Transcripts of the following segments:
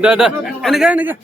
Dah, dah. Ini kan, ini kan.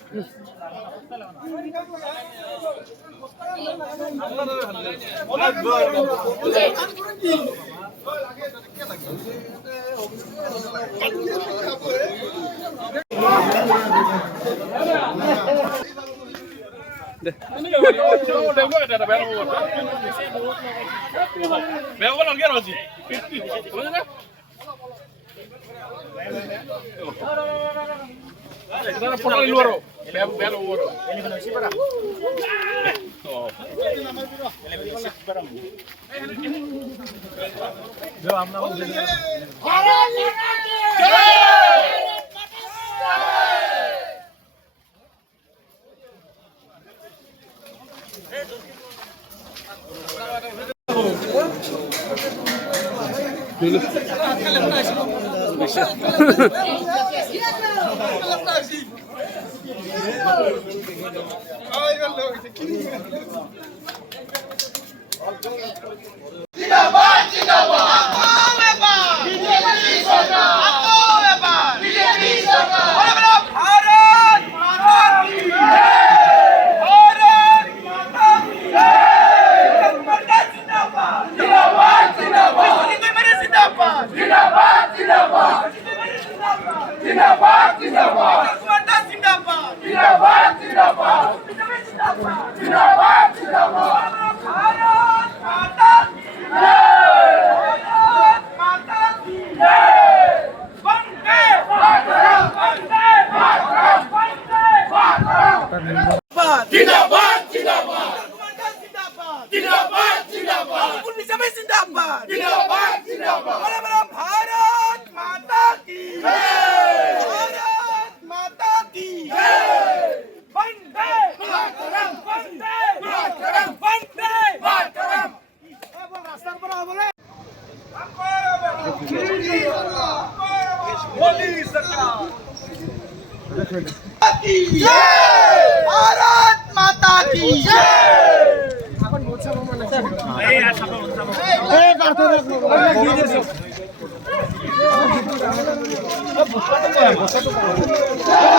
Bharat माता की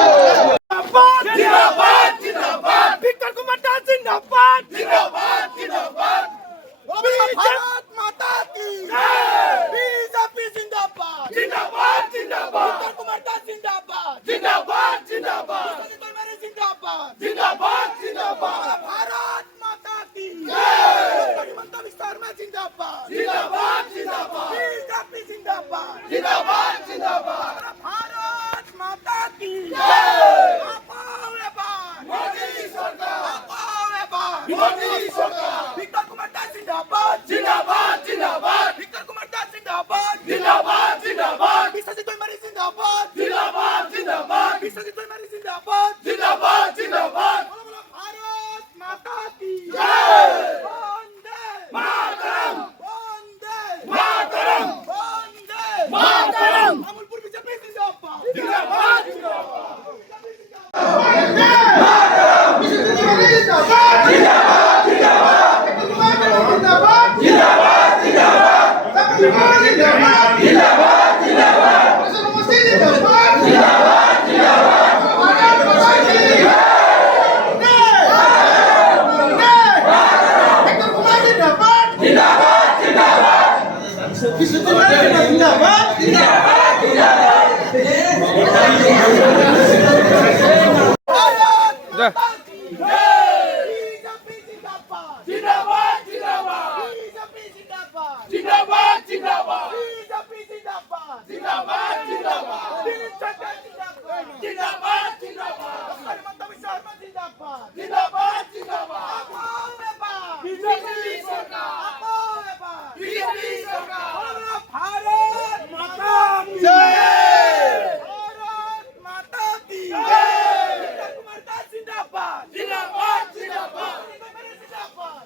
जिंदाबाद जिंदाबाद विक्टर कुमार दास जिंदाबाद जिंदाबाद जिंदाबाद भारत माता की बीजेपी जिंदाबाद जिंदाबाद जिंदाबाद विक्टर कुमार दास जिंदाबाद जिंदाबाद जिंदाबाद जिंदाबाद जिंदाबाद जिंदाबाद भारत माता की हिमंत विस्तार में जिंदाबाद जिंदाबाद जिंदाबाद बीजेपी जिंदाबाद जिंदाबाद जिंदाबाद भारत माता की मोदी सरकार मोदी सरकार विक्टर कुमार दास जिंदाबाद जिंदाबाद जिंदाबाद विक्टर कुमार दास जिंदाबाद जिंदाबाद जिंदाबाद विश्वजीत तोमर जिंदाबाद जिंदाबाद जिंदाबाद विश्वजीत तोमर जिंदाबाद जिंदाबाद जिंदाबाद भारत माता की जय वंदे मातरम वंदे मातरम वंदे मातरम अमूलपुर बीजेपी जिंदाबाद जिंदाबाद जिंदाबाद जिंदाबाद जिंदाबाद जिंदाबाद